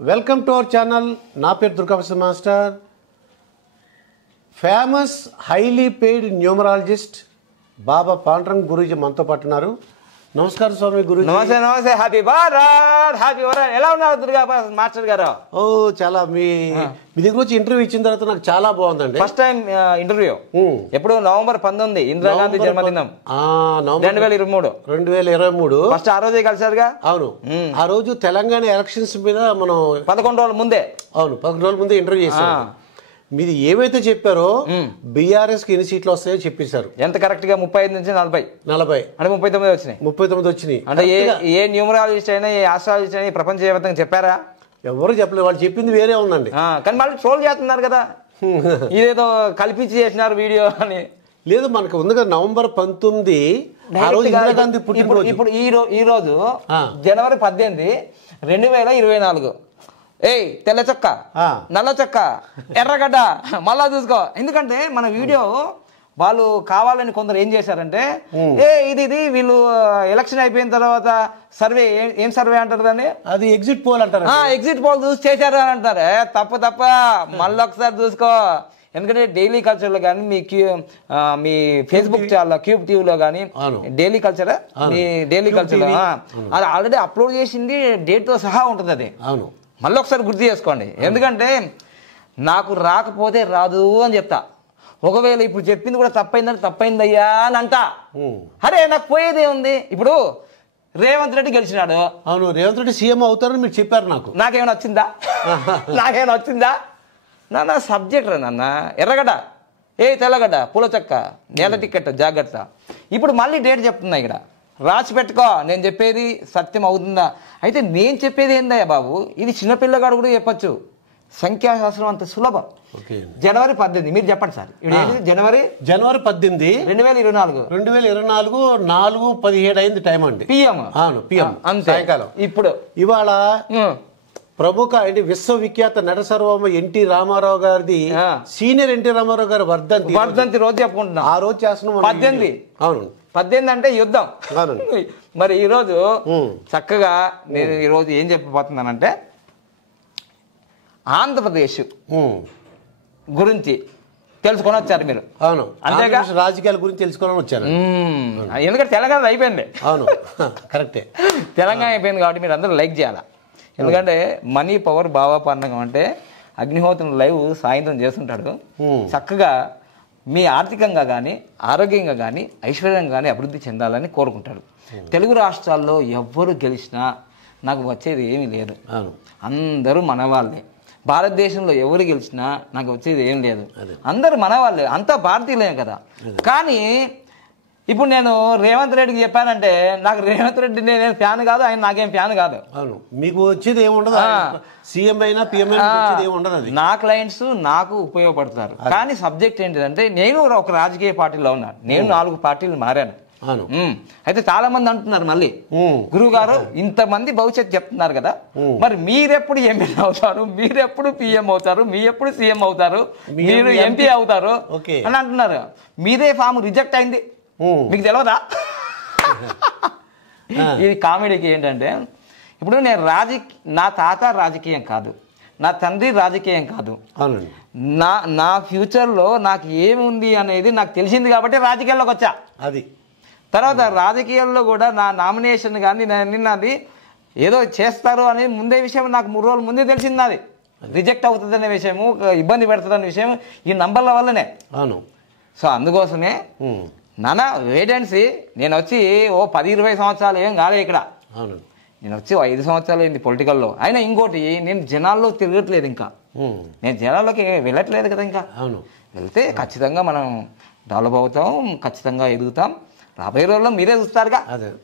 Welcome to our channel. నా పేరు Durgaprasad master. Famous highly paid numerologist Baba Panduranga Guruji మనతో పాటు ఉన్నారు. నమస్కారం స్వామి గురూజీ. నమస్తే నమస్తే. Happy Bharat, happy Bharat. ఎలా ఉన్నారు దుర్గా మాస్టర్ గారు? ఓ చాలా మీ దగ్గర వచ్చి ఇంటర్వ్యూ ఇచ్చిన తర్వాత నాకు చాలా బాగుందండి. ఫస్ట్ టైం ఇంటర్వ్యూ ఎప్పుడు నవంబర్ 19 ఇందిరాగాంధీ జన్మదినం 2023 ఫస్ట్ ఆ రోజే కలిసారుగా. అవును, ఆ రోజు తెలంగాణ ఎలక్షన్స్ మీద మనం 11 రోజుల ముందే 11 రోజుల ముందే ఇంటర్వ్యూ చేశాం. మీరు ఏవైతే చెప్పారో బీఆర్ఎస్ కి ఎన్ని సీట్లు వస్తాయో చెప్పేశారు. ఎంత కరెక్ట్ గా 35 నుంచి 40 అంటే 39 వచ్చినాయి. 39 వచ్చినాయి. అంటే ఏ న్యూమరాలజిస్ట్ అయినా ఏ ఆస్ట్రాలజిస్ట్ అయినా ప్రపంచవ్యాప్తంగా చెప్పారా? ఎవరు చెప్పలేదు. వాళ్ళు చెప్పింది వేరే ఉందండి. కానీ మళ్ళీ ట్రోల్ చేస్తున్నారు కదా, ఇదేదో కల్పించి చేసినారు వీడియో అని. లేదు, మనకు ఉంది కదా నవంబర్ 19 ఆ రోజు ఇందిరాగాంధీ పుట్టినరోజు. ఇప్పుడు ఈ రోజు జనవరి 18 2024. ఏయ్ తెల్ల చొక్క, నల్ల చొక్క, ఎర్రగడ్డ మళ్ళా చూసుకో. ఎందుకంటే మన వీడియో వాళ్ళు కావాలని కొందరు ఏం చేశారంటే, ఇది వీళ్ళు ఎలక్షన్ అయిపోయిన తర్వాత సర్వే ఏం సర్వే అంటారు దాన్ని, అది ఎగ్జిట్ పోల్ అంటారు. ఎగ్జిట్ పోల్ చూసి చేశారు అని అంటారు. తప్ప మళ్ళీ ఒకసారి చూసుకో. ఎందుకంటే డైలీ కల్చర్లో కానీ మీ ఫేస్బుక్ ఛానల్ క్యూబ్ టీవీలో కానీ డైలీ కల్చర్ మీ డైలీ కల్చర్ అది ఆల్రెడీ అప్లోడ్ చేసింది, డేట్తో సహా ఉంటుంది. అది అవును, మళ్ళీ ఒకసారి గుర్తు చేసుకోండి. ఎందుకంటే నాకు రాకపోతే రాదు అని చెప్తా. ఒకవేళ ఇప్పుడు చెప్పింది కూడా తప్పైందయ్యా అని అంటా. అరే నాకు పోయేదే ఉంది. ఇప్పుడు రేవంత్ రెడ్డి గెలిచినాడు. అవును, రేవంత్ రెడ్డి సీఎం అవుతారని మీరు చెప్పారు. నాకేమైనా వచ్చిందా? నాన్న సబ్జెక్ట్ రా నాన్న. ఎర్రగడ్డ, తెల్లగడ్డ, పూల చెక్క, నేల టికెట్ జాగ్రత్త. ఇప్పుడు మళ్ళీ డేట్ చెప్తున్నా ఇక్కడ, రాసి పెట్టుకో. నేను చెప్పేది సత్యం అవుతుందా? అయితే నేను చెప్పేది ఏందయ్యా బాబు, ఇది చిన్నపిల్లగాడు కూడా చెప్పచ్చు. సంఖ్యాశాస్త్రం అంత సులభం. జనవరి 18 మీరు చెప్పండి సార్. ఇప్పుడు ఏంటి? జనవరి 18 2024 4:17 అయింది టైం అండి. పిఎం. అవును, పిఎం సాయంకాలం. ఇప్పుడు ఇవాళ ప్రముఖ విశ్వవిఖ్యాత నట సర్వమ ఎన్టీ రామారావు గారిది, సీనియర్ ఎన్టీ రామారావు గారి వర్ధంతి రోజు చెప్పుకుంటున్నా. ఆ రోజు చేస్తున్నాం. 18. అవును, 18 అంటే యుద్ధం. మరి ఈరోజు చక్కగా నేను ఈరోజు ఏం చెప్పబోతున్నానంటే, ఆంధ్రప్రదేశ్ గురించి తెలుసుకొని వచ్చారు మీరు. అవును, అంతేగా రాజకీయాల గురించి తెలుసుకోవాలని వచ్చారు. ఎందుకంటే తెలంగాణ అయిపోయింది. అవును, కరెక్టే. తెలంగాణ అయిపోయింది కాబట్టి మీరు అందరూ లైక్ చేయాలి. ఎందుకంటే మనీ పవర్ బాబా పండగం అంటే అగ్నిహోత్రం లైవ్ సాయంత్రం చేస్తుంటాడు. చక్కగా మీ ఆర్థికంగా కానీ ఆరోగ్యంగా కానీ ఐశ్వర్యంగా కానీ అభివృద్ధి చెందాలని కోరుకుంటాడు. తెలుగు రాష్ట్రాల్లో ఎవ్వరు గెలిచినా నాకు వచ్చేది ఏమీ లేదు. అందరూ మన వాళ్ళే. భారతదేశంలో ఎవరు గెలిచినా నాకు వచ్చేది ఏం లేదు. అందరూ మన వాళ్ళే, అంతా భారతీయులే కదా. కానీ ఇప్పుడు నేను రేవంత్ రెడ్డికి చెప్పానంటే, నాకు రేవంత్ రెడ్డి నేను ఫ్యాన్ కాదు, ఆయన నాకేం ఫ్యాన్ కాదు. అవును, మీకు వచ్చేది ఏముండదు. సీఎం అయినా పిఎం ఉండదు. నా క్లయింట్స్ నాకు ఉపయోగపడతారు. కానీ సబ్జెక్ట్ ఏంటిదంటే, నేను ఒక రాజకీయ పార్టీలో ఉన్నాను. నేను 4 పార్టీలు మారాను. అయితే చాలా మంది అంటున్నారు మళ్ళీ, గురువు గారు ఇంతమంది భవిష్యత్తు చెప్తున్నారు కదా, మరి మీరెప్పుడు ఎమ్మెల్యే అవుతారు, మీరెప్పుడు పిఎం అవుతారు, మీ ఎప్పుడు సీఎం అవుతారు, మీరు ఎంపీ అవుతారు అని అంటున్నారు. మీదే ఫామ్ రిజెక్ట్ అయింది, మీకు తెలియదా? ఇది కామెడీకి ఏంటంటే, ఇప్పుడు నేను నా తాత రాజకీయం కాదు, నా తండ్రి రాజకీయం కాదు. నా ఫ్యూచర్లో నాకు ఏముంది అనేది నాకు తెలిసింది కాబట్టి రాజకీయాల్లోకి వచ్చా. అది తర్వాత రాజకీయాల్లో కూడా నా నామినేషన్ కానీ నిన్నది ఏదో చేస్తారు అనే ముందే విషయం నాకు 3 రోజుల ముందే తెలిసింది. అది రిజెక్ట్ అవుతుంది అనే విషయము, ఇబ్బంది పెడుతుంది అనే విషయం ఈ నంబర్ల వల్లనే. అవును. సో అందుకోసమే నాన్న వేడెన్సీ నేను వచ్చి 10-20 సంవత్సరాలు ఏం కాలే ఇక్కడ. నేను వచ్చి 5 సంవత్సరాలు అయింది పొలిటికల్లో. అయినా ఇంకోటి, నేను జనాల్లో తిరగట్లేదు, ఇంకా నేను జనాల్లోకి వెళ్ళట్లేదు కదా. ఇంకా వెళ్తే ఖచ్చితంగా మనం డెవలప్ అవుతాం, ఖచ్చితంగా ఎదుగుతాం. రాబోయే రోజుల్లో మీరే చూస్తారుగా,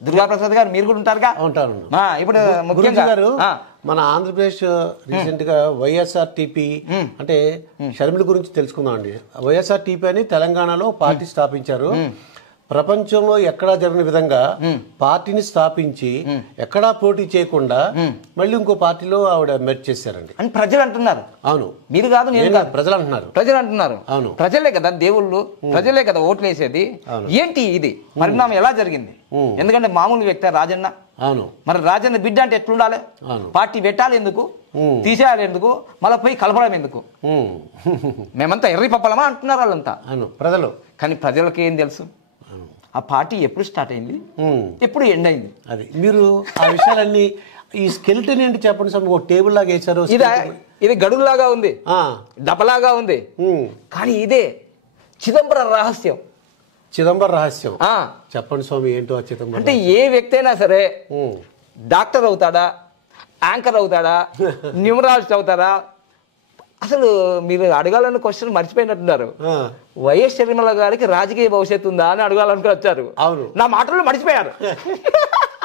దుర్గాప్రసాద్ గారు మీరు కూడా ఉంటారుగా. ఇప్పుడు ముఖ్యంగా మన ఆంధ్రప్రదేశ్ రీసెంట్ గా వైఎస్ఆర్టీపీ అంటే షర్మిల గురించి తెలుసుకుందాం అండి. వైఎస్ఆర్టీపీ అని తెలంగాణలో పార్టీ స్థాపించారు. ప్రపంచంలో ఎక్కడా జరిగిన విధంగా పార్టీని స్థాపించి ఎక్కడా పోటీ చేయకుండా మళ్ళీ ఇంకో పార్టీలో ఆవిడ మెర్జ్ చేశారండి అని ప్రజలు అంటున్నారు. అవును, మీరు కాదు, నేను కాదు, ప్రజలు అంటున్నారు. ప్రజలు అంటున్నారు. అవును, ప్రజలే కదా దేవుళ్ళు, ప్రజలే కదా ఓట్లు వేసేది. ఏంటి ఇది పరిణామం ఎలా జరిగింది? ఎందుకంటే మామూలు వ్యక్తి రాజన్న. అవును, మరి రాజన్న బిడ్డ అంటే ఎట్లుండాలి? పార్టీ పెట్టాలి ఎందుకు, తీసేయాలి ఎందుకు, మళ్ళీ పోయి కలపడం ఎందుకు? మేమంతా ఎర్రి పప్పలమా అంటున్నారు వాళ్ళంతా. అవును, ప్రజలు. కానీ ప్రజలకి ఏం తెలుసు? ఆ పార్టీ ఎప్పుడు స్టార్ట్ అయింది, ఎప్పుడు ఎండ్ అయింది? అది మీరు ఆ విషయాలన్నీ ఈ స్కెల్టన్ ఏంటి చెప్పండి సార్. ఒక టేబుల్ లాగా వేసారు. ఇది గడువులాగా ఉంది, డబ్బలాగా ఉంది, కానీ ఇదే చిదంబరం రహస్యం. చిదంబరం రహస్యం చెప్పండి స్వామి, ఏంటో ఆ చిదంబరం అంటే ఏ వ్యక్తి అయినా సరే డాక్టర్ అవుతాడా, యాంకర్ అవుతాడా, న్యూమరాలజిస్ట్ అవుతారా? అసలు మీరు అడగాలన్న క్వశ్చన్ మర్చిపోయినట్టున్నారు. వైఎస్ షర్మిల గారికి రాజకీయ భవిష్యత్తు ఉందా అని అడగాలనుకుని వచ్చారు. అవును, నా మాటలు మర్చిపోయారు.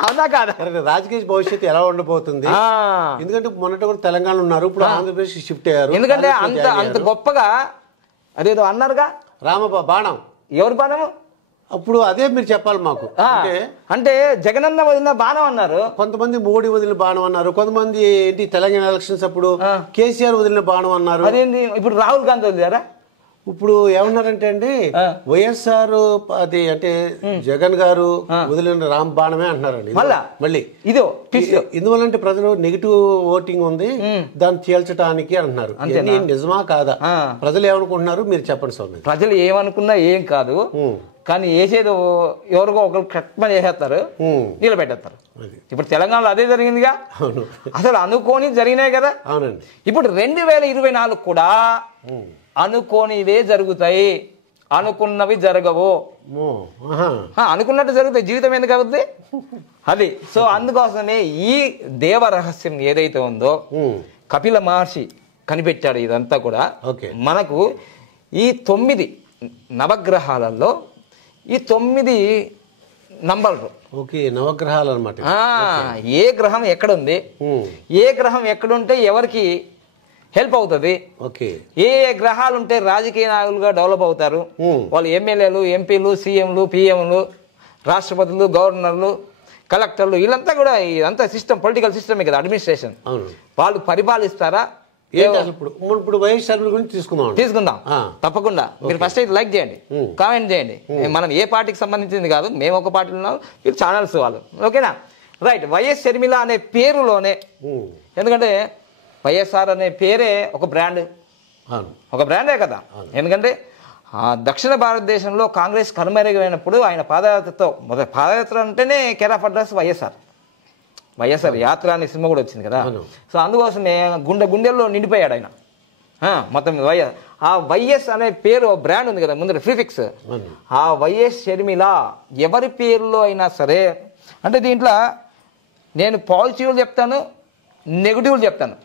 అవునా కాదా? రాజకీయ భవిష్యత్తు ఎలా ఉండబోతుంది? ఎందుకంటే మొన్నటి వరకు తెలంగాణ ఉన్నారు, ఇప్పుడు ఆంధ్రప్రదేశ్ షిఫ్ట్ అయ్యారు. ఎందుకంటే అంత గొప్పగా అదేదో అన్నారుగా, బాణం. ఎవరు బాణము? అప్పుడు అదే మీరు చెప్పాలి మాకు. అంటే జగనన్న వదిలిన బాణం అన్నారు, కొంతమంది మోడీ వదిలిన బాణం అన్నారు, కొంతమంది ఏంటి తెలంగాణ ఎలక్షన్స్ అప్పుడు కేసీఆర్ వదిలిన బాణం అన్నారు. అదేంటి ఇప్పుడు రాహుల్ గాంధీ వదిలేరా? ఇప్పుడు ఏమన్నారంటే అండి, వైఎస్ఆర్ అది అంటే జగన్ గారు వదిలిన రామ్ బాణమే అంటున్నారండి మళ్ళీ. ఇదో ఎందువల్లంటే ప్రజలు నెగిటివ్ ఓటింగ్ ఉంది, దాన్ని తేల్చడానికి అంటున్నారు. నిజమా కాదా? ప్రజలు ఏమనుకుంటున్నారు మీరు చెప్పండి స్వామి. ప్రజలు ఏమనుకున్నా ఏం కాదు, కానీ వేసేది ఎవరికో ఒకరు కరెక్ట్గా చేసేస్తారు, నిలబెట్టేస్తారు. ఇప్పుడు తెలంగాణలో అదే జరిగిందిగా. అసలు అనుకోని జరిగినాయి కదా. అవునండి. ఇప్పుడు 2024 కూడా అనుకోనివే జరుగుతాయి, అనుకున్నవి జరగవు. అనుకున్నట్టు జరుగుతాయి, జీవితం ఎందుకు అవుతుంది అది. సో అందుకోసమే ఈ దేవ రహస్యం ఏదైతే ఉందో కపిల మహర్షి కనిపెట్టాడు. ఇదంతా కూడా మనకు ఈ 9 నవగ్రహాలలో ఈ 9 నంబర్లు. నవగ్రహాలు అన్నమాట. ఏ గ్రహం ఎక్కడుంది, ఏ గ్రహం ఎక్కడుంటే ఎవరికి హెల్ప్ అవుతుంది, ఏ గ్రహాలు ఉంటే రాజకీయ నాయకులుగా డెవలప్ అవుతారు, వాళ్ళు ఎమ్మెల్యేలు, ఎంపీలు, సీఎంలు, పిఎంలు, రాష్ట్రపతులు, గవర్నర్లు, కలెక్టర్లు, వీళ్ళంతా కూడా ఇదంతా సిస్టమ్, పొలిటికల్ సిస్టమే కదా, అడ్మినిస్ట్రేషన్. వాళ్ళు పరిపాలిస్తారా? ఇప్పుడు వైఎస్ షర్మిల గురించి తీసుకుందాం తప్పకుండా. మీరు ఫస్ట్ అయితే లైక్ చేయండి, కామెంట్ చేయండి. మనం ఏ పార్టీకి సంబంధించింది కాదు, మేము ఒక పార్టీలో ఉన్నాం, మీరు ఛానల్స్ వాళ్ళు. ఓకేనా? రైట్. వైఎస్ షర్మిల అనే పేరులోనే, ఎందుకంటే వైఎస్ఆర్ అనే పేరే ఒక బ్రాండే కదా. ఎందుకంటే దక్షిణ భారతదేశంలో కాంగ్రెస్ కనుమరుగైనప్పుడు ఆయన పాదయాత్ర అంటేనే కేర్ ఆఫ్ అడ్రస్ వైఎస్ఆర్ యాత్ర అనే సినిమా కూడా వచ్చింది కదా. సో అందుకోసమే గుండెల్లో నిండిపోయాడు ఆయన మొత్తం. ఆ వైఎస్ అనే పేరు బ్రాండ్ ఉంది కదా ముందర, ప్రిఫిక్స్. ఆ వైఎస్ షర్మిల ఎవరి పేరులో అయినా సరే, అంటే దీంట్లో నేను పాజిటివ్లు చెప్తాను, నెగిటివ్లు చెప్తాను.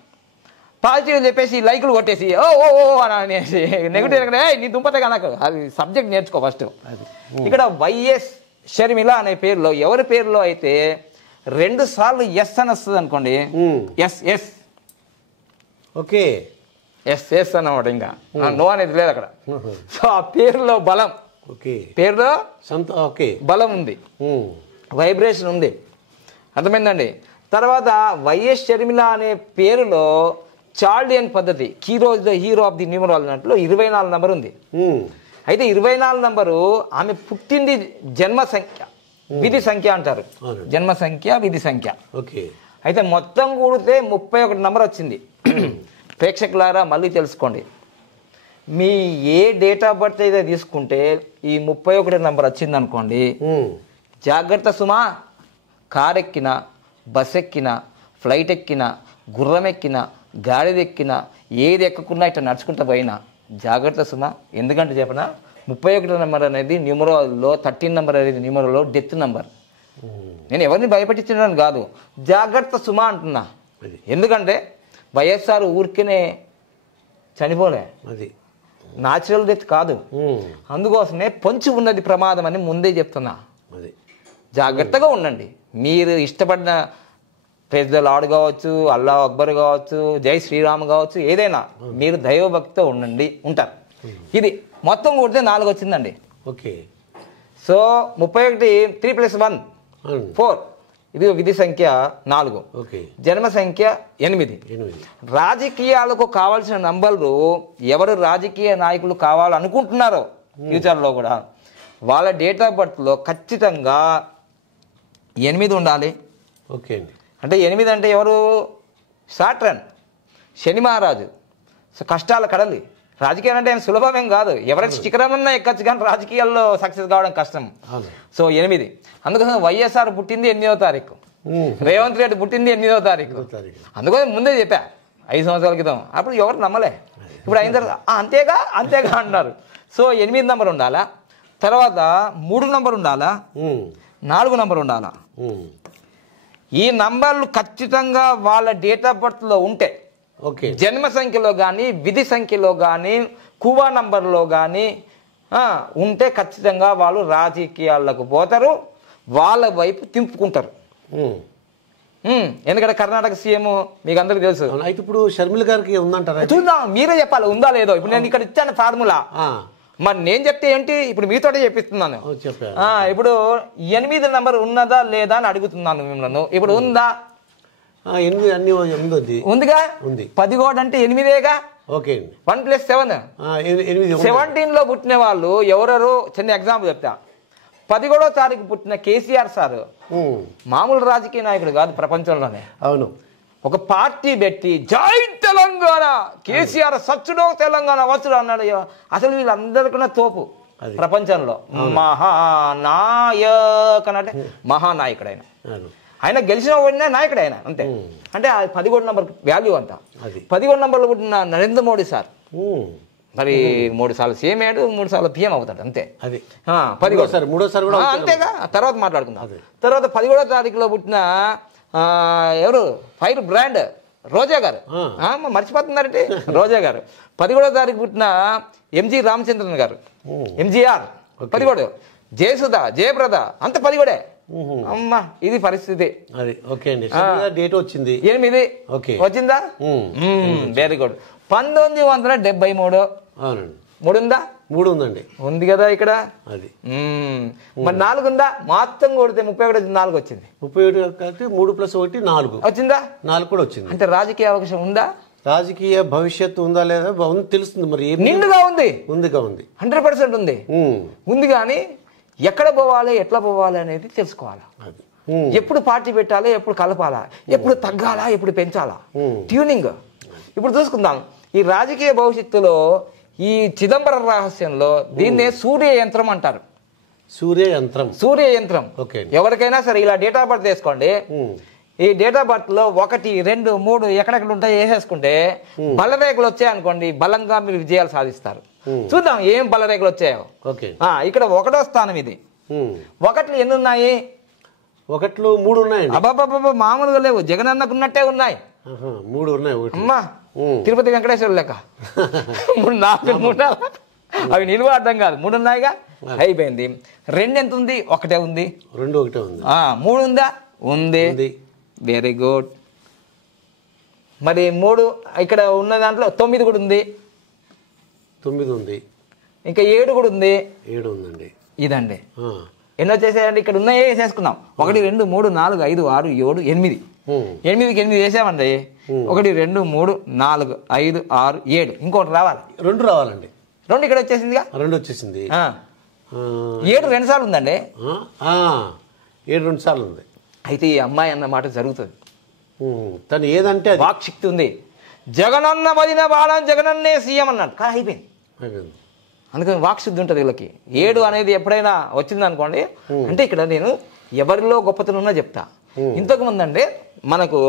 పాజిటివ్ చెప్పేసి లైకులు కొట్టేసి ఓ ఓ ఓ అని అనేసి, నెగిటివ్ నీ దుంపతే నాకు అది సబ్జెక్ట్ నేర్చుకో ఫస్ట్. ఇక్కడ వైఎస్ షర్మిల అనే పేరులో ఎవరి పేరులో అయితే 2 సార్లు ఎస్ అని వస్తుంది అనుకోండి, ఎస్ అన్నమాట, ఇంకా నో అనేది లేదు అక్కడ. సో ఆ పేరులో బలం, పేరులో బలం ఉంది, వైబ్రేషన్ ఉంది. అర్థమైందండి? తర్వాత వైఎస్ షర్మిల అనే పేరులో చార్లియన్ పద్ధతి, హీరో ఆఫ్ ది న్యూమరాలజీ అన్నట్లు 24 నంబర్ ఉంది. అయితే 24 నంబరు ఆమె పుట్టింది జన్మ సంఖ్య, విధి సంఖ్య అంటారు. జన్మ సంఖ్య, విధి సంఖ్య. అయితే మొత్తం కూడితే 31 నంబర్ వచ్చింది. ప్రేక్షకులారా మళ్ళీ తెలుసుకోండి, మీ ఏ డేట్ ఆఫ్ బర్త్ అయితే తీసుకుంటే ఈ 31 నంబర్ వచ్చింది అనుకోండి, జాగ్రత్త సుమా. కార్ ఎక్కినా, బస్ ఎక్కినా, ఫ్లైట్ ఎక్కినా, గుర్రం ఎక్కినా, గాడిదెక్కినా, ఏది ఎక్కకున్నా ఇట్లా నడుచుకుంటూ పోయినా జాగ్రత్త సుమా. ఎందుకంటే చెప్పనా, 31 నెంబర్ అనేది న్యూమరోలో, 13 నెంబర్ అనేది న్యూమరోలో డెత్ నెంబర్. నేను ఎవరిని భయపెట్టించడానికి కాదు, జాగ్రత్త సుమా అంటున్నా. ఎందుకంటే వైఎస్ఆర్ ఊరికేనే చనిపోలే, అది న్యాచురల్ డెత్ కాదు. అందుకోసమే పొంచి ఉన్నది ప్రమాదం అని ముందే చెప్తున్నా. జాగ్రత్తగా ఉండండి. మీరు ఇష్టపడిన ప్రైజ్ ద లార్డ్ కావచ్చు, అల్లా అక్బర్ కావచ్చు, జై శ్రీరామ్ కావచ్చు, ఏదైనా మీరు దైవభక్తితో ఉంటారు. ఇది మొత్తం కొడితే 4 వచ్చిందండి. సో 31 3+1 4. ఇది విధి సంఖ్య 4. జన్మ సంఖ్య 8. రాజకీయాలకు కావాల్సిన నంబర్లు ఎవరు రాజకీయ నాయకులు కావాలనుకుంటున్నారో ఫ్యూచర్లో కూడా వాళ్ళ డేట్ ఆఫ్ బర్త్లో ఖచ్చితంగా 8 ఉండాలి. ఓకే అండి. అంటే 8 అంటే ఎవరు? సాట్రన్, శని మహారాజు. సో కష్టాల కడలి. రాజకీయాలు అంటే ఆయన సులభమేం కాదు. ఎవరైనా శిఖరమన్నా ఎక్కచ్చు, కానీ రాజకీయాల్లో సక్సెస్ కావడం కష్టం. సో 8. అందుకోసం వైఎస్ఆర్ పుట్టింది 8వ తారీఖు, రేవంత్ రెడ్డి పుట్టింది 8వ తారీఖు. అందుకోసం ముందే చెప్పా 5 సంవత్సరాల క్రితం. అప్పుడు ఎవరు నమ్మలే. ఇప్పుడు అయిన తర్వాత అంతేగా అంతేగా అంటున్నారు. సో 8 నంబర్ ఉండాలా, తర్వాత 3 నంబర్ ఉండాలా, 4 నంబర్ ఉండాలా. ఈ నంబర్లు ఖచ్చితంగా వాళ్ళ డేట్ ఆఫ్ బర్త్లో ఉంటే, జన్మ సంఖ్యలో కానీ విధి సంఖ్యలో కానీ కువా నంబర్లో కానీ ఉంటే ఖచ్చితంగా వాళ్ళు రాజకీయాలకు పోతారు, వాళ్ళ వైపు తింపుకుంటారు. ఎందుకంటే కర్ణాటక సీఎం మీకు అందరికి తెలుసు. అయితే ఇప్పుడు షర్మిల గారికి ఉందంటారా? చూద్దాం, మీరే చెప్పాలి ఉందా లేదో. ఇప్పుడు నేను ఇక్కడ ఇచ్చాను ఫార్ములా, మరి నేను చెప్తే ఏంటి, ఇప్పుడు మీతోటే చెప్పిస్తున్నాను. ఇప్పుడు 8 నంబర్ ఉన్నదా లేదా అని అడుగుతున్నాను మిమ్మల్ని. ఇప్పుడు ఉందా? 8 ఉందిగా. 10 కూడా అంటే 8గా. 1+7 17లో పుట్టిన వాళ్ళు ఎవరెవరు? చిన్న ఎగ్జాంపుల్ చెప్తా. 11వ తారీఖు పుట్టిన కేసీఆర్ సార్ మామూలు రాజకీయ నాయకుడు కాదు ప్రపంచంలోనే. అవును. ఒక పార్టీ పెట్టి జై తెలంగాణ, కేసీఆర్ సచ్చుడో తెలంగాణ వచ్చుడు అన్నాడు. అసలు వీళ్ళందరికన్నా తోపు ప్రపంచంలో. మహానాయక్ అంటే మహానాయకుడు ఆయన. ఆయన గెలిచిన వాడిన నాయకుడు ఆయన, అంతే. అంటే 11 నంబర్ వాల్యూ అంతా. 11 నంబర్లో పుట్టిన నరేంద్ర మోడీ సార్ మరి 3 సార్లు సీఎం అయ్యాడు, 3 సార్లు పిఎం అవుతాడు, అంతే. 10 అంతేగా. తర్వాత మాట్లాడుకుందాం. తర్వాత 11వ తారీఖులో పుట్టిన ఎవరు? ఫైర్ బ్రాండ్ రోజా గారు. మర్చిపోతున్నారంటే రోజా గారు. 11వ తారీఖు పుట్టిన ఎంజి రామచంద్రన్ గారు, ఎంజిఆర్ 11. జయసుధ, జయప్రద అంత 11. అమ్మా ఇది పరిస్థితి. డేట్ వచ్చింది 8 వచ్చిందా? Very good. 1973. 3 ఉందా? 3 ఉందండి. ఉంది కదా ఇక్కడ. మరి 4 ఉందా? మొత్తం కొడితే 31 4 వచ్చింది. 31 3+1 4 వచ్చిందా? 4 కూడా వచ్చింది. అంటే రాజకీయ అవకాశం ఉందా? రాజకీయ భవిష్యత్తు ఉందా లేదా తెలుస్తుంది. మరి నిండుగా ఉంది. 100% ఉంది. ఉంది కానీ ఎక్కడ పోవాలి, ఎట్లా పోవాలి అనేది తెలుసుకోవాలా. ఎప్పుడు పార్టీ పెట్టాలి, ఎప్పుడు కలపాలా, ఎప్పుడు తగ్గాలా, ఎప్పుడు పెంచాలా, ట్యూనింగ్. ఇప్పుడు చూసుకుందాం. ఈ రాజకీయ భవిష్యత్తులో ఈ చిదంబరం రహస్యంలో దీన్నే సూర్య యంత్రం అంటారు. సూర్య యంత్రం. ఎవరికైనా సరే ఇలా డేట్ ఆఫ్ బర్త్ వేసుకోండి. ఈ డేట్ ఆఫ్ బర్త్ లో 1, 2, 3 ఎక్కడెక్కడ ఉంటాయి వేసేసుకుంటే బలరేఖలు వచ్చాయనుకోండి, బలంగా మీరు విజయాలు సాధిస్తారు. చూద్దాం ఏం బలరేఖలు వచ్చాయో. ఇక్కడ 1వ స్థానం ఇది. 1 ఎన్ని ఉన్నాయి? 1 3 ఉన్నాయి. అబ్బాబ్బాబ్బా మామూలుగా లేవు, జగన్ అన్నకున్నట్టే ఉన్నాయి. 3 ఉన్నాయి. అమ్మా తిరుపతి వెంకటేశ్వర లెక్క 3 4 అవి నిలువ అర్థం కాదు. 3 ఉన్నాయిగా, అయిపోయింది. 2 ఎంత ఉంది? 1 ఉంది. 2 1 ఉంది. 3 ఉందా? ఉంది. Very good. మరి 3 ఇక్కడ ఉన్న దాంట్లో 9 కూడా ఉంది. 9 ఉంది. ఇంకా 7 కూడా ఉంది. 7 ఉందండి. ఇదండి. ఎన్నో చేసేయండి. ఇక్కడ ఉన్నాయే వేసేసుకుందాం. 1 2 3 4 5 6 7 8. 8కి 8 వేసామండి. 1 2 3 4 5 6 7. ఇంకోటి రావాలి. 2 రావాలండి. 2 ఇక్కడ వచ్చేసిందిగా. 2 వచ్చేసింది. 7 2 సార్లు ఉందండి. 7 2 సార్లు ఉంది. అయితే ఈ అమ్మాయి అన్న మాట జరుగుతుంది. తను ఏదంటే వాక్ శక్తి ఉంది. జగనన్న వదిన బాలం జగనన్నే సీఎం అన్నాడు. కానీ అయిపోయింది. అందుకని వాక్ శుద్ధి ఉంటుంది వీళ్ళకి. 7 అనేది ఎప్పుడైనా వచ్చింది అనుకోండి, అంటే ఇక్కడ నేను ఎవరిలో గొప్పతనం ఉన్నా చెప్తా. ఇంతకు ముందు అంటే మనకు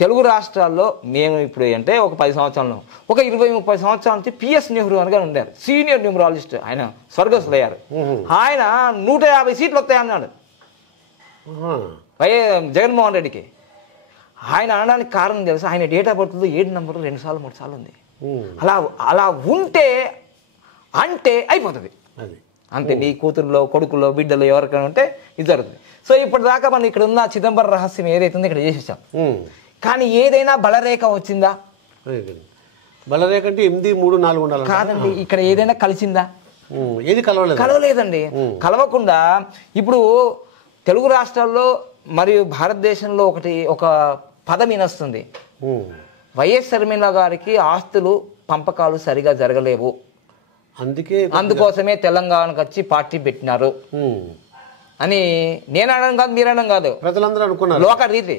తెలుగు రాష్ట్రాల్లో మేము ఇప్పుడు అంటే ఒక 10 సంవత్సరాలు, ఒక 20-30 సంవత్సరాల నుంచి పిఎస్ నెహ్రూ అని ఉండారు. Senior numerologist. ఆయన స్వర్గస్థులయ్యారు. ఆయన 150 సీట్లు వస్తాయన్నాడు జగన్మోహన్ రెడ్డికి. ఆయన అనడానికి కారణం తెలుసు, ఆయన డేట్ ఆఫ్ బర్త్లో 7 నంబర్ 2 సార్లు 3 సార్లు ఉంది. అలా ఉంటే అంటే అయిపోతుంది అంతే. నీ కూతురులో, కొడుకులో, బిడ్డలో ఎవరికైనా ఉంటే ఇది జరుగుతుంది. సో ఇప్పటిదాకా మనం ఇక్కడ ఉన్న చిదంబరం రహస్యం ఏదైతుందో ఇక్కడ చేసేసాం. కానీ ఏదైనా బలరేఖ వచ్చిందా? బలరేఖ అంటే 8 3 4 ఉండాలి కాదండి. ఇక్కడ ఏదైనా కలిసిందా? ఏది కలవలేదండి. కలవకుండా ఇప్పుడు తెలుగు రాష్ట్రాల్లో మరియు భారతదేశంలో ఒక పదం వినొస్తుంది, వైఎస్ షర్మిల గారికి ఆస్తులు పంపకాలు సరిగా జరగలేవు, అందుకోసమే తెలంగాణకు వచ్చి పార్టీ పెట్టినారు అని నేను అనడం కాదు, మీరు అనడం కాదు, ప్రజలందరూ అనుకున్నారు లోక రీతి.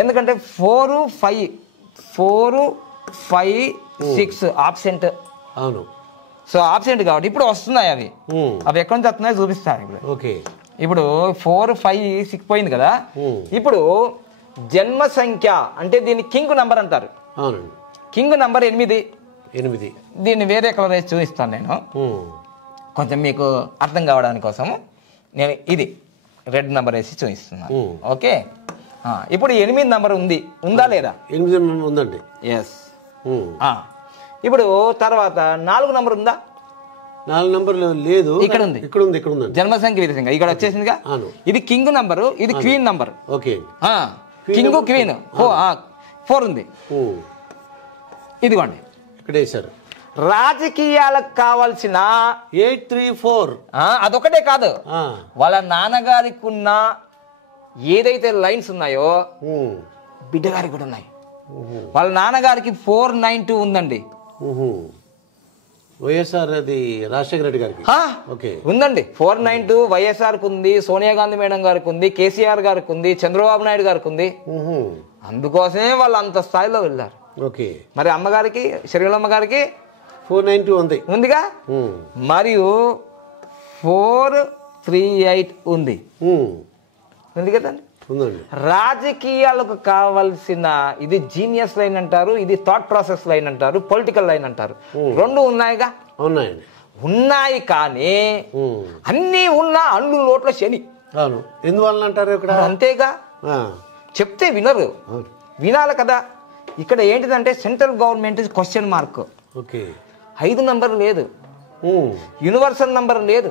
ఎందుకంటే 4, 5, 6 ఆబ్సెంట్. అవును. సో ఆబ్సెంట్ కాబట్టి ఇప్పుడు వస్తున్నాయి అవి ఎక్కడి నుంచి వస్తున్నాయో చూపిస్తాను ఇప్పుడు. ఓకే. ఇప్పుడు 4, 5, 6 పోయింది కదా. ఇప్పుడు జన్మ సంఖ్య అంటే దీన్ని కింగ్ నంబర్ అంటారు. King number 8. దీన్ని వేరే కలర్ వేసి చూపిస్తాను నేను, కొంచెం మీకు అర్థం కావడానికి కోసం. నేను ఇది రెడ్ నంబర్ వేసి చూపిస్తున్నాను. ఓకే. ఇప్పుడు 8 నంబర్ ఉందా లేదా? 8 ఉందండి. ఎస్. ఇప్పుడు తర్వాత 4 నంబర్ ఉందా? 4 నంబర్ లేదు. ఇక్కడ ఉంది. జన్మ సంఖ్య విధ సంఖ్య ఇక్కడ వచ్చేసిందిగా. ఇది కింగ్ నంబరు, ఇది queen number. Okay. King queen 4 ఉంది. ఇదిగోండి ఇక్కడ వేశారు. రాజకీయాలకు కావాల్సిన 834 అదొకటే కాదు, వాళ్ళ నాన్నగారికి ఉన్న ఏదైతే లైన్స్ ఉన్నాయో బిడ్డగారికి కూడా ఉన్నాయి. వాళ్ళ నాన్నగారికి 492 ఉందండి. వైఎస్ఆర్ అది రాజశేఖర రెడ్డి గారికి ఉందండి. 492 వైఎస్ఆర్ కు ఉంది, సోనియా గాంధీ మేడం గారికి ఉంది, కేసీఆర్ గారికి ఉంది, చంద్రబాబు నాయుడు గారికి ఉంది. అందుకోసమే వాళ్ళు అంత స్థాయిలో వెళ్ళారు. ఓకే. మరి అమ్మగారికి, షర్మిలమ్మ గారికి 492 ఉందిగా. మరియు 438 ఉంది కదండి. రాజకీయాలకు కావలసిన ఇది జీనియస్ లైన్ అంటారు, ఇది థాట్ ప్రాసెస్ లైన్ అంటారు, పొలిటికల్ లైన్ అంటారు. 2 ఉన్నాయిగా. ఉన్నాయి కానీ అన్నీ ఉన్నా అల్లు నోట్ల శని. ఎందువల్ల అంటారు ఇక్కడ? అంతేగా, చెప్తే వినరు. వినాలి కదా. ఇక్కడ ఏంటిదంటే central government question mark. 5 number లేదు, యూనివర్సల్ నంబర్ లేదు.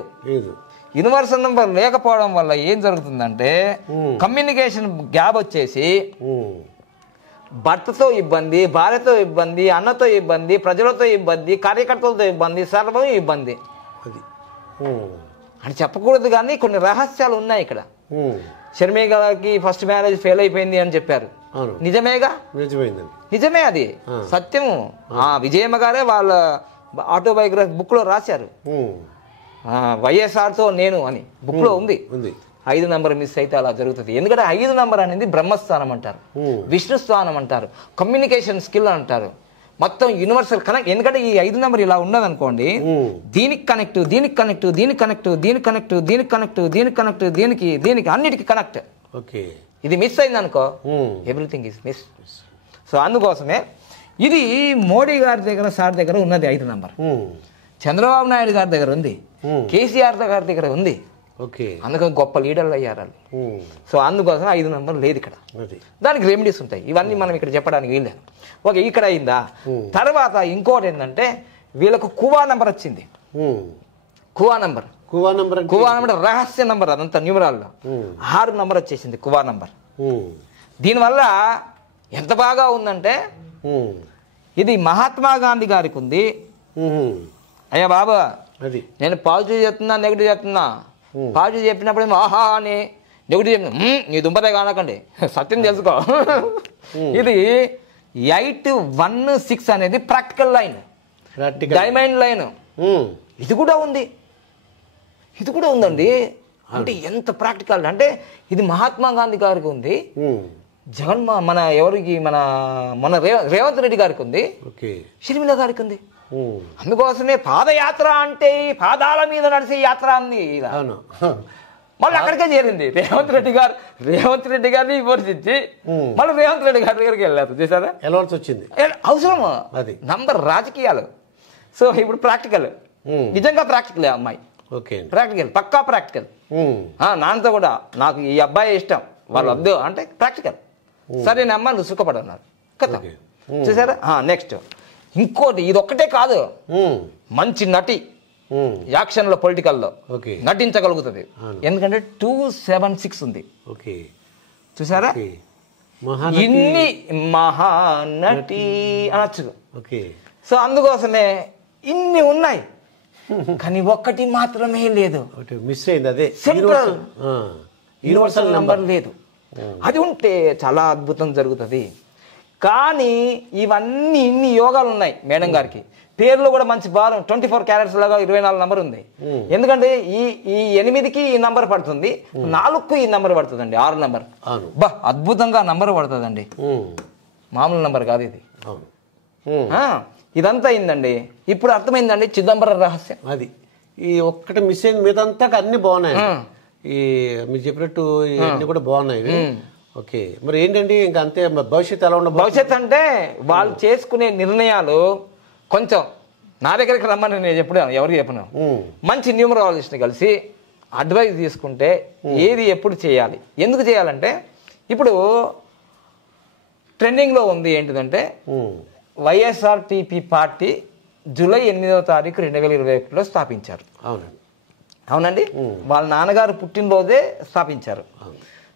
యూనివర్సల్ నంబర్ లేకపోవడం వల్ల ఏం జరుగుతుందంటే కమ్యూనికేషన్ గ్యాప్ వచ్చేసి భర్తతో ఇబ్బంది, భార్యతో ఇబ్బంది, అన్నతో ఇబ్బంది, ప్రజలతో ఇబ్బంది, కార్యకర్తలతో ఇబ్బంది, సర్వం ఇబ్బంది. అని చెప్పకూడదు కానీ కొన్ని రహస్యాలు ఉన్నాయి ఇక్కడ. షర్మిల గారికి ఫస్ట్ మ్యారేజ్ ఫెయిల్ అయిపోయింది అని చెప్పారు. నిజమేగా? నిజమే, అది సత్యము. విజయమ్మ గారే వాళ్ళ ఆటోబయోగ్రఫీ బుక్ లో రాశారు. వైఎస్ఆర్తో నేను అని బుక్ లో ఉంది. 5 నంబర్ మిస్ అయితే అలా జరుగుతుంది. ఎందుకంటే 5 నంబర్ అనేది బ్రహ్మస్థానం అంటారు, విష్ణు స్థానం అంటారు, కమ్యూనికేషన్ స్కిల్ అంటారు, మొత్తం యూనివర్సల్ కనెక్ట్. ఎందుకంటే ఈ 5 నంబర్ ఇలా ఉన్నదనుకోండి, దీనికి కనెక్ట్, దీనికి కనెక్ట్, దీనికి కనెక్ట్, దీనికి కనెక్ట్, దీనికి కనెక్ట్, దీనికి కనెక్ట్, దీనికి అన్నిటికీ కనెక్ట్. ఇది మిస్ అయింది అనుకో, ఎవ్రీథింగ్ ఈస్ మిస్. సో అందుకోసమే ఇది మోడీ గారి దగ్గర, సార్ దగ్గర ఉన్నది 5 నంబర్. చంద్రబాబు నాయుడు గారి దగ్గర ఉంది, కేసీఆర్ గారి దగ్గర ఉంది. అందుకని గొప్ప లీడర్లు అయ్యారు. సో అందుకోసం 5 నంబర్ లేదు ఇక్కడ. దానికి రెమెడీస్ ఉంటాయి, ఇవన్నీ మనం ఇక్కడ చెప్పడానికి వీల్లేదు. ఓకే, ఇక్కడ అయిందా. తర్వాత ఇంకోటి ఏంటంటే వీళ్ళకు కువా నంబర్ వచ్చింది. కువా నంబర్ రహస్య నంబర్, అదంతా న్యూమరాల్లో 6 నంబర్ వచ్చేసింది కువా నంబర్. దీనివల్ల ఎంత బాగా ఉందంటే ఇది మహాత్మా గాంధీ గారికి ఉంది. అయ్యా బాబా, నేను పాజిటివ్ చెప్తున్నా, నెగిటివ్ చెప్తున్నా. పాజిటివ్ చెప్పినప్పుడు ఆహా అని, నెగిటివ్ చెప్పిన నీ దుంపతే కానకండి, సత్యం తెలుసుకో. ఇది 816 అనేది ప్రాక్టికల్ లైన్, డైమండ్ లైన్. ఇది కూడా ఉందండి. అంటే ఎంత ప్రాక్టికల్ అంటే ఇది మహాత్మా గాంధీ గారికి ఉంది, మన ఎవరికి మన రేవంత్ రెడ్డి గారికి ఉంది, షర్మిల గారికి ఉంది. అందుకోసమే పాదయాత్ర అంటే పాదాల మీద నడిచే యాత్ర అంది. మళ్ళీ అక్కడికే చేరింది. రేవంత్ రెడ్డి గారిని విమర్శించి మళ్ళీ రేవంత్ రెడ్డి గారి దగ్గరికి వెళ్ళారు. చూసారా వెళ్ళవలసి వచ్చింది. అవసరమా నంబర్ రాజకీయాలు. సో ఇప్పుడు ప్రాక్టికల్, నిజంగా ప్రాక్టికల్. అమ్మాయి ప్రాక్టికల్, పక్కా ప్రాక్టికల్. నాన్నతో కూడా నాకు ఈ అబ్బాయి ఇష్టం, వాళ్ళు వద్దు అంటే ప్రాక్టికల్. సరే అమ్మ నువ్వు సుఖపడన్నారు కదా. చూసారా. నెక్స్ట్ ఇంకోటి, ఇది ఒక్కటే కాదు, మంచి నటి, యాక్షన్ లో పొలిటికల్ లో నటించగలుగుతుంది. ఎందుకంటే 276 ఉంది. చూసారా, ఇన్ని మహానటి అనొచ్చు. సో అందుకోసమే ఇన్ని ఉన్నాయి. కానీ ఒక్కటి మాత్రమే లేదు, మిస్ అయింది. అదే సెంట్రల్ యూనివర్సల్ నంబర్ లేదు. అది ఉంటే చాలా అద్భుతం జరుగుతుంది. కానీ ఇవన్నీ ఇన్ని యోగాలు ఉన్నాయి మేడం గారికి. పేర్లు కూడా మంచి బాగా 24 క్యారెట్స్ లాగా 24 నంబర్ ఉంది. ఎందుకంటే ఈ 8కి ఈ నంబర్ పడుతుంది, 4కు ఈ నంబర్ పడుతుందండి, 6 నంబర్. బా అద్భుతంగా నంబర్ పడుతుందండి, మామూలు నంబర్ కాదు ఇది. ఇదంతా అయిందండి. ఇప్పుడు అర్థమైందండి చిదంబరం రహస్యం. అది ఈ ఒక్కటి మిస్ అయింది, మీదంతా అన్ని బాగున్నాయి. ఈ మీరు చెప్పినట్టు ఇవన్నీ కూడా బాగున్నాయి. ఓకే, మరి ఏంటండి ఇంకా అంతే, భవిష్యత్తు ఎలా ఉండదు? భవిష్యత్తు అంటే వాళ్ళు చేసుకునే నిర్ణయాలు కొంచెం నా దగ్గరికి రమ్మని నేను చెప్పాను, ఎవరికి చెప్పను. మంచి న్యూమరాలజిస్ట్ని కలిసి అడ్వైజ్ తీసుకుంటే ఏది ఎప్పుడు చేయాలి, ఎందుకు చేయాలంటే ఇప్పుడు ట్రెండింగ్లో ఉంది ఏంటిదంటే వైఎస్ఆర్టీపీ పార్టీ జూలై 8వ తారీఖు 2021లో స్థాపించారు. అవునండి, వాళ్ళ నాన్నగారు పుట్టినరోజే స్థాపించారు.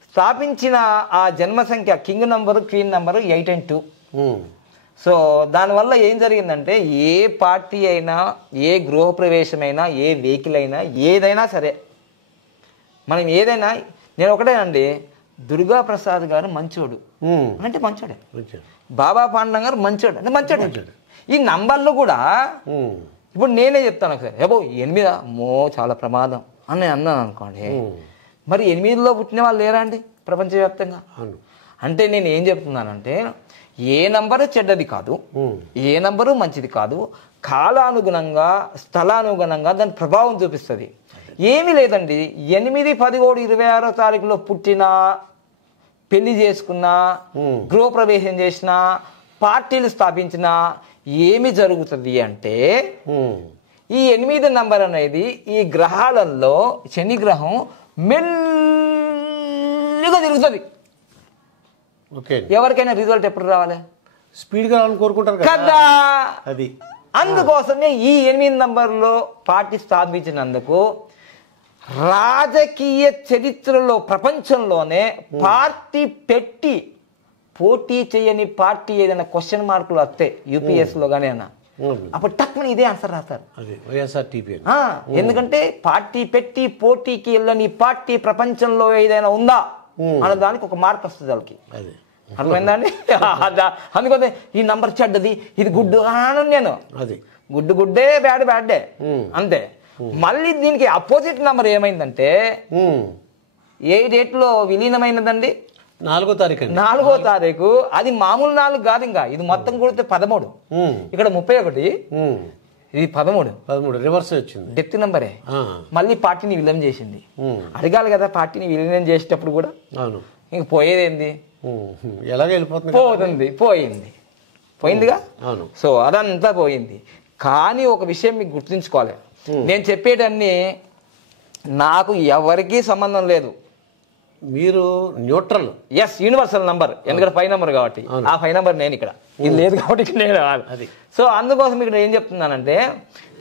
స్థాపించిన ఆ జన్మ సంఖ్య king number queen number 8 and 2. So దానివల్ల ఏం జరిగిందంటే ఏ పార్టీ అయినా, ఏ గృహప్రవేశమైనా, ఏ వెహికల్ అయినా, ఏదైనా సరే మనం ఏదైనా, నేను ఒకటేనండి, దుర్గా ప్రసాద్ గారు మంచోడు అంటే మంచోడే, బాబా పాండం గారు మంచోడు అంటే మంచోడు. ఈ నంబర్లు కూడా ఇప్పుడు నేనే చెప్తాను ఒకసారి, ఏబో 8 మో చాలా ప్రమాదం అని అన్నాను అనుకోండి, మరి 8లో పుట్టిన వాళ్ళు లేరా అండి ప్రపంచవ్యాప్తంగా? అంటే నేను ఏం చెప్తున్నానంటే ఏ నంబరు చెడ్డది కాదు, ఏ నంబరు మంచిది కాదు, కాలానుగుణంగా స్థలానుగుణంగా దాని ప్రభావం చూపిస్తుంది. ఏమీ లేదండి, 8, 11, 26వ తారీఖులో పుట్టిన, పెళ్లి చేసుకున్న, గృహప్రవేశం చేసిన, పార్టీలు స్థాపించిన ఏమి జరుగుతుంది అంటే ఈ 8 నంబర్ అనేది ఈ గ్రహాలలో శని గ్రహం మెల్లిగా తిరుగుతుంది. ఎవరికైనా రిజల్ట్ ఎప్పుడు రావాలి? స్పీడ్గా కోరుకుంటారు కదా. అది అందుకోసమే ఈ 8 నంబర్లో పార్టీ స్థాపించినందుకు రాజకీయ చరిత్రలో ప్రపంచంలోనే పార్టీ పెట్టి పోటీ చేయని పార్టీ ఏదైనా క్వశ్చన్ మార్కులు వస్తాయి యూపీఎస్లో కానీ అన్న, అప్పుడు టక్మని ఇదే ఆన్సర్ రాస్తారు, ఎందుకంటే పార్టీ పెట్టి పోటీకి వెళ్ళని పార్టీ ప్రపంచంలో ఏదైనా ఉందా అన్న దానికి ఒక మార్క్ వస్తుంది వాళ్ళకి. అర్థమైందండి? అందుకోసం ఈ నంబర్ చెడ్డది, ఇది గుడ్డు అన్నాను నేను, గుడ్డు గుడ్డే, బ్యాడ్ బ్యాడ్డే అంతే. మళ్ళీ దీనికి అపోజిట్ నంబర్ ఏమైందంటే ఏ డేట్లో విలీనమైనదండి? 4వ తారీఖు. 4వ తారీఖు. అది మామూలు 4 కాదు, ఇంకా ఇది మొత్తం కొడితే 13, ఇక్కడ 31, ఇది 13 రివర్స్ వచ్చింది, డెత్ నంబరే. మళ్ళీ పార్టీని విలీనం చేసింది. అడగాలి కదా పార్టీని విలీనం చేసేటప్పుడు కూడా. ఇంక పోయేది ఏంది, ఎలాగ వెళ్ళిపోతుంది, పోయిందిగా. సో అదంతా పోయింది. కానీ ఒక విషయం మీకు గుర్తుంచుకోవాలి, నేను చెప్పేటన్నీ నాకు ఎవరికీ సంబంధం లేదు, మీరు న్యూట్రల్. ఎస్, యూనివర్సల్ నంబర్, ఎందుకంటే 5 నంబర్ కాబట్టి. ఆ 5 నంబర్ నేను ఇక్కడ, ఇది లేదు కాబట్టి నేను. సో అందుకోసం ఇక్కడ ఏం చెప్తున్నానంటే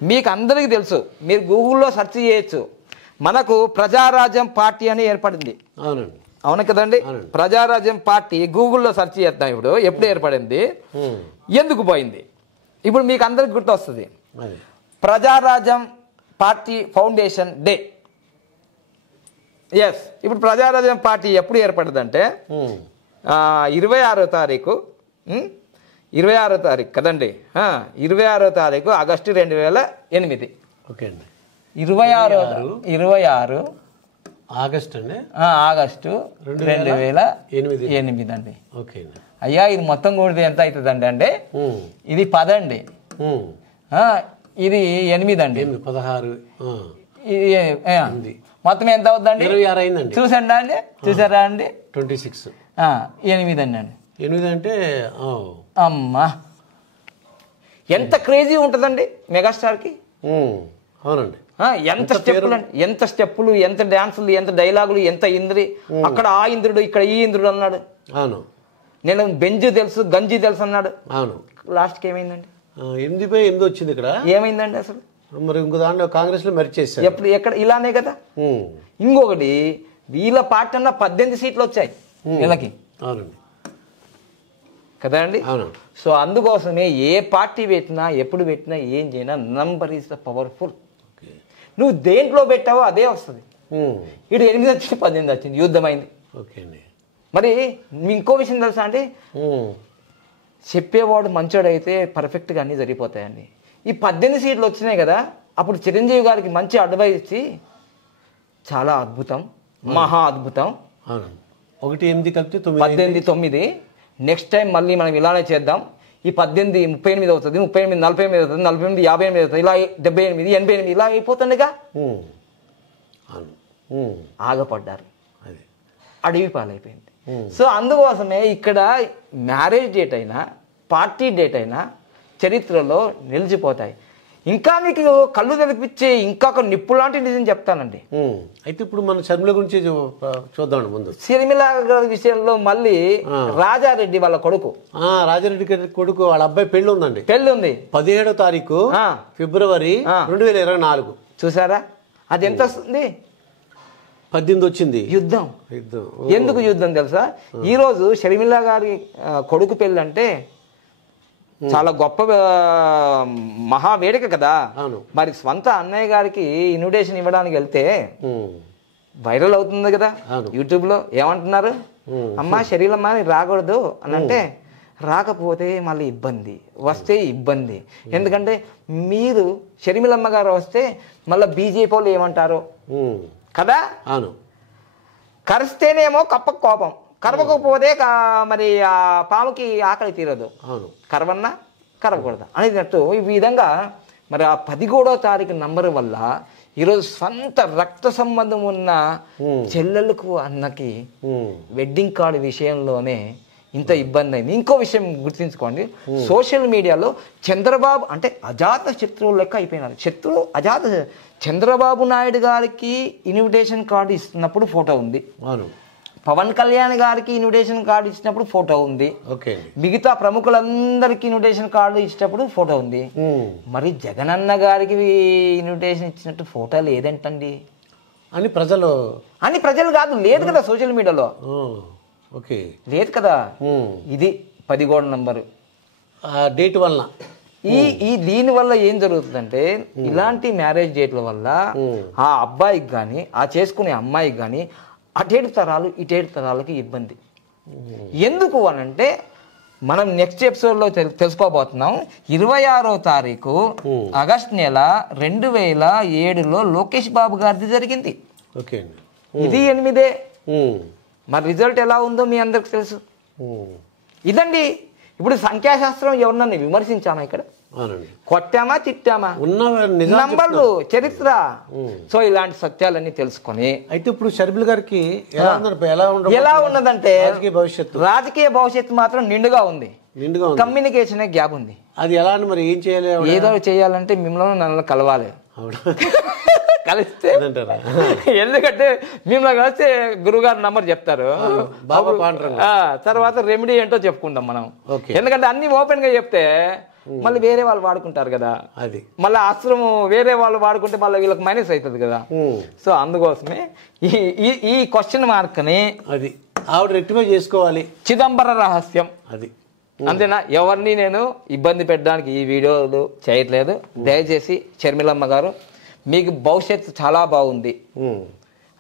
మీకు అందరికీ తెలుసు, మీరు గూగుల్లో సెర్చ్ చేయొచ్చు, మనకు ప్రజారాజ్యం పార్టీ అని ఏర్పడింది. అవును కదండి, ప్రజారాజ్యం పార్టీ గూగుల్లో సెర్చ్ చేద్దాం ఇప్పుడు, ఎప్పుడు ఏర్పడింది, ఎందుకు పోయింది, ఇప్పుడు మీకు అందరికి గుర్తొస్తుంది. Prajarajyam party foundation day. Yes, ఇప్పుడు ప్రజారాజ్యం పార్టీ ఎప్పుడు ఏర్పడిందంటే 26వ తారీఖు, 26వ తారీఖు కదండి, 26వ తారీఖు ఆగస్టు 2008. ఓకే అండి, 26 ఆగస్టు అండి, ఆగస్టు 2008 అండి. ఓకే అయ్యా, ఇది మొత్తం కూడా ఎంత అవుతుందండి అంటే ఇది 10 అండి, ఇది 8 అండి, 16, మొత్తం ఎంత అవుతుందండి? 26 అయిందండి. చూసండి అండి, చూసారా అండి? 26, 8 అండి. 8 అంటే అమ్మా, ఎంత క్రేజీ ఉంటుందండి మెగాస్టార్కి. అవునండి, ఎంత స్టెప్పులు అండి, ఎంత స్టెప్పులు, ఎంత డాన్సులు, ఎంత డైలాగులు, ఎంత ఇంద్రి, అక్కడ ఆ ఇంద్రుడు, ఇక్కడ ఈ ఇంద్రుడు అన్నాడు. అవును, నేను బెంజు తెలుసు, గంజి తెలుసు అన్నాడు. అవును, లాస్ట్కి ఏమైందండి? 8/8 వచ్చింది ఇక్కడ. ఏమైందండి అసలు? మరి ఇంకో దాంట్లో కాంగ్రెస్ లో మెర్జ్ చేశారు. ఎప్పుడు ఎక్కడ ఇలానే కదా. ఇంకొకటి, వీళ్ళ పార్టీ అన్న 18 సీట్లు వచ్చాయి వీళ్ళకి. అవునండి కదా అండి. అవును. సో అందుకోసమే ఏ పార్టీ పెట్టినా, ఎప్పుడు పెట్టినా, ఏం చేసినా నంబర్ ఈజ్ ద పవర్ఫుల్. నువ్వు దేంట్లో పెట్టావో అదే వస్తుంది. ఇటు 8 వచ్చింది 18 వచ్చింది, యుద్ధమైంది. ఓకే అండి. మరి ఇంకో విషయం తెలుసా అండి, చెప్పేవాడు మంచోడైతే పర్ఫెక్ట్గా అన్నీ జరిగిపోతాయండి. ఈ 18 సీట్లు వచ్చినాయి కదా, అప్పుడు చిరంజీవి గారికి మంచి అడ్వైస్ ఇచ్చి చాలా అద్భుతం, మహా అద్భుతం, 1, 8 కలిపి 18, 9 నెక్స్ట్ టైం మళ్ళీ మనం ఇలానే చేద్దాం. ఈ 18 38 అవుతుంది, 38 48 అవుతుంది, 48 58 అవుతుంది, ఇలా 78 88 ఇలా అయిపోతుందిగా. ఆగపడ్డారు, అడవి పాలైపోయింది. సో అందుకోసమే ఇక్కడ మ్యారేజ్ డేట్ అయినా పార్టీ డేట్ అయినా చరిత్రలో నిలిచిపోతాయి. ఇంకా మీకు కళ్ళు తెరిపించే ఇంకొక నిప్పు లాంటి నిజం చెప్తానండి. అయితే ఇప్పుడు మన షర్మిల గురించి చూద్దాం. ముందు షర్మిల గారి విషయంలో మళ్ళీ రాజారెడ్డి వాళ్ళ కొడుకు, రాజారెడ్డి గారి కొడుకు వాళ్ళ అబ్బాయి పెళ్లి ఉందండి. పెళ్లి ఉంది 17వ తారీఖు ఫిబ్రవరి 2024. చూసారా, అది ఎంత వస్తుంది? 18 వచ్చింది. యుద్ధం. ఎందుకు యుద్ధం తెలుసా? ఈరోజు షర్మిల గారి కొడుకు పెళ్ళి అంటే చాలా గొప్ప మహా వేడుక కదా. మరి స్వంత అన్నయ్య గారికి ఇన్విటేషన్ ఇవ్వడానికి వెళ్తే వైరల్ అవుతుంది కదా యూట్యూబ్ లో. ఏమంటున్నారు, అమ్మా షర్మిలమ్మ రాకూడదు అని అంటే, రాకపోతే మళ్ళీ ఇబ్బంది, వస్తే ఇబ్బంది. ఎందుకంటే మీరు షర్మిలమ్మ గారు వస్తే మళ్ళీ బీజేపీ వాళ్ళు ఏమంటారో కదా. కరిస్తేనేమో కప్పకు కోపం, కరవకపోతే మరి ఆ పాముకి ఆకలి తీరదు. కరవన్నా కరవకూడదు అనేటట్టు ఈ విధంగా మరి ఆ 17వ తారీఖు నంబర్ వల్ల ఈరోజు సొంత రక్త సంబంధం ఉన్న చెల్లెలకు అన్నకి వెడ్డింగ్ కార్డు విషయంలోనే ఇంత ఇబ్బంది అయింది. ఇంకో విషయం గుర్తుంచుకోండి, సోషల్ మీడియాలో చంద్రబాబు అంటే అజాత శత్రువు లెక్క అయిపోయినారు. శత్రువు అజాత. చంద్రబాబు నాయుడు గారికి ఇన్విటేషన్ కార్డు ఇస్తున్నప్పుడు ఫోటో ఉంది, పవన్ కళ్యాణ్ గారికి ఇన్విటేషన్ కార్డు ఇచ్చినప్పుడు ఫోటో ఉంది, మిగతా ప్రముఖులందరికీ ఇన్విటేషన్ కార్డు ఇచ్చినప్పుడు ఫోటో ఉంది. మరి జగనన్న గారికి ఇన్విటేషన్ ఇచ్చినట్టు ఫోటో లేదేంటండి అని ప్రజలు కాదు, లేదు కదా సోషల్ మీడియాలో, లేదు కదా. ఇది 17 నంబరు డేట్ వల్ల. ఈ దీని వల్ల ఏం జరుగుతుందంటే, ఇలాంటి మ్యారేజ్ డేట్ల వల్ల ఆ అబ్బాయికి కానీ ఆ చేసుకునే అమ్మాయికి కానీ అటేడు తరాలు ఇటేడు తరాలకి ఇబ్బంది. ఎందుకు అనంటే మనం నెక్స్ట్ ఎపిసోడ్లో తెలుసుకోబోతున్నాం. 26వ తారీఖు ఆగస్టు నెల 2007లో లోకేష్ బాబు గారిది జరిగింది. ఇది 8. మరి రిజల్ట్ ఎలా ఉందో మీ అందరికి తెలుసు. ఇదండి ఇప్పుడు సంఖ్యాశాస్త్రం. ఎవరినన్నా విమర్శించామా ఇక్కడ? కొట్టామా తిట్టామా? నంబర్లు, చరిత్ర. సో ఇలాంటి సత్యాలన్నీ తెలుసుకొని అయితే ఇప్పుడు షర్మిల గారికి ఎలా ఉన్నదంటే రాజకీయ భవిష్యత్తు మాత్రం నిండుగా ఉంది. కమ్యూనికేషన్ గ్యాప్ ఉంది. అది ఎలా మరి ఏం చేయాలి? ఏదో చేయాలంటే మిమ్మల్ని నన్ను కలవాలి. కలిస్తే ఎందుకంటే మిమ్మల్ని కలిస్తే గురుగారు నంబర్ చెప్తారు, తర్వాత రెమెడీ ఏంటో చెప్పుకుంటాం మనం. ఎందుకంటే అన్ని ఓపెన్ గా చెప్తే మళ్ళీ వేరే వాళ్ళు వాడుకుంటారు కదా, మళ్ళీ అస్త్రం వేరే వాళ్ళు వాడుకుంటే మళ్ళీ వీళ్ళకి మైనస్ అవుతుంది కదా. సో అందుకోసమే ఈ క్వశ్చన్ మార్క్ ని అది ఆవిడ రెక్టిఫై చేసుకోవాలి. చిదంబర రహస్యం అది అంతేనా? ఎవరిని నేను ఇబ్బంది పెట్టడానికి ఈ వీడియోలు చేయట్లేదు. దయచేసి షర్మిలమ్మ గారు, మీకు భవిష్యత్తు చాలా బాగుంది.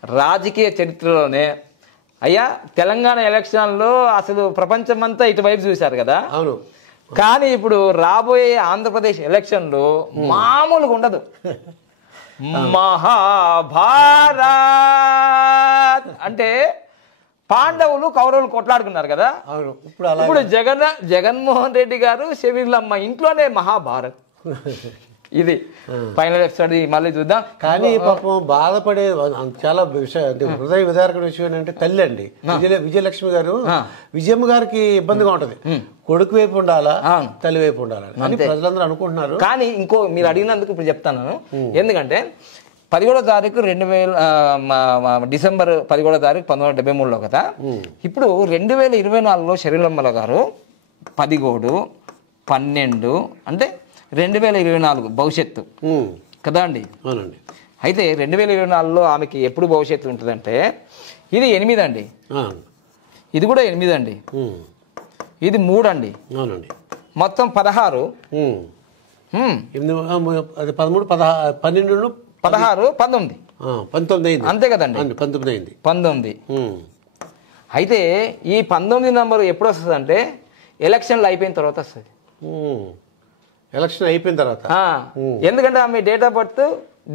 రాజకీయ చరిత్రలోనే అయ్యా తెలంగాణ ఎలక్షన్లో అసలు ప్రపంచమంతా ఇటువైపు చూశారు కదా. అవును. కానీ ఇప్పుడు రాబోయే ఆంధ్రప్రదేశ్ ఎలక్షన్లో మామూలుగా ఉండదు. మహాభారత్ అంటే పాండవులు కౌరవులు కొట్లాడుకున్నారు కదా. ఇప్పుడు జగన్మోహన్ రెడ్డి గారు షర్మిలమ్మ ఇంట్లోనే మహాభారత్. ఇది ఫైనల్ ఎపిసోడ్, మళ్ళీ చూద్దాం. కానీ పాపం బాధపడే చాలా హృదయ విదారక విషయం ఏంటంటే తల్లి అండి విజయలక్ష్మి గారు. విజయమ్మ గారికి ఇబ్బందిగా ఉంటది, కొడుకు వైపు ఉండాలా తల్లి వైపు ఉండాలా అని ప్రజలందరూ అనుకుంటున్నారు. కానీ ఇంకో మీరు అడిగినందుకు ఇప్పుడు చెప్తాను. ఎందుకంటే 17వ తారీఖు డిసెంబర్ 17వ తారీఖు 1973లో కదా. ఇప్పుడు 2024లో షర్మిలమ్మ గారు 17, 12 అంటే 2024 భవిష్యత్తు కదా అండి. అయితే 2024లో ఆమెకి ఎప్పుడు భవిష్యత్తు ఉంటుందంటే, ఇది 8 అండి, ఇది కూడా 8 అండి, ఇది 3 అండి, మొత్తం 16. 13, 12, 16, 19. 19 అయింది అంతే కదండి, 19 అయింది. 19. అయితే ఈ 19 నంబరు ఎప్పుడు వస్తుంది అంటే ఎలక్షన్లు అయిపోయిన తర్వాత వస్తుంది. ఎలక్షన్ అయిపోయిన తర్వాత. ఎందుకంటే ఆమె డేట్ ఆఫ్ బర్త్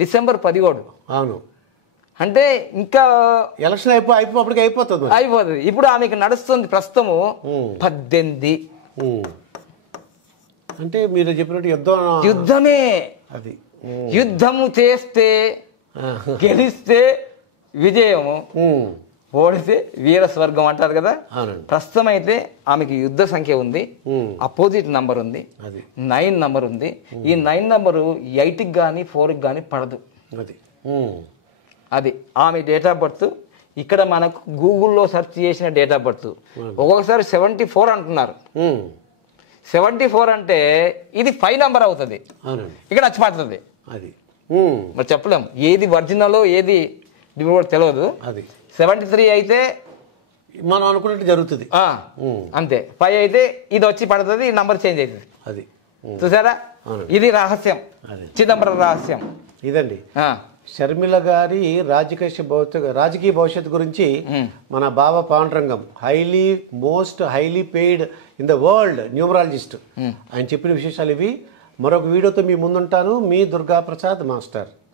డిసెంబర్ 17. అవును, అంటే ఇంకా ఎలక్షన్ అయిపోయి అయిపోతుంది. ఇప్పుడు ఆమెకు నడుస్తుంది ప్రస్తుతము 18. అంటే మీరు చెప్పినట్టు యుద్ధమే. అది యుద్ధము చేస్తే గెలిస్తే విజయము, ఓడితే వీర స్వర్గం అంటారు కదా. ప్రస్తుతం అయితే ఆమెకి యుద్ధ సంఖ్య ఉంది, అపోజిట్ నంబర్ ఉంది, 9 నంబర్ ఉంది. ఈ 9 నంబరు 8కి కానీ 4కి కానీ పడదు. అది ఆమె డేట్ ఆఫ్ బర్త్. ఇక్కడ మనకు గూగుల్లో సెర్చ్ చేసిన డేట్ ఆఫ్ బర్త్ ఒక్కొక్కసారి 74 అంటున్నారు. 74 అంటే ఇది 5 నంబర్ అవుతుంది, ఇక్కడ వచ్చి పడుతుంది. అది మరి చెప్పలేము ఏది ఒరిజినల్ ఏది కూడా తెలియదు. 73 అయితే మనం అనుకున్నట్టు జరుగుతుంది, అంతే. 5 అయితే ఇది వచ్చి పడుతుంది, ఈ నంబర్ చేంజ్ అవుతుంది. అది చూసారా, ఇది రహస్యం, చిదంబరం రహస్యం ఇదండి. షర్మిల గారి రాజకీయ భవిష్యత్తు గురించి మన Baba Pandurangam most highly paid in the world numerologist ఆయన చెప్పిన విశేషాలు ఇవి. మరొక వీడియోతో మీ ముందుంటాను. మీ దుర్గా ప్రసాద్ మాస్టర్.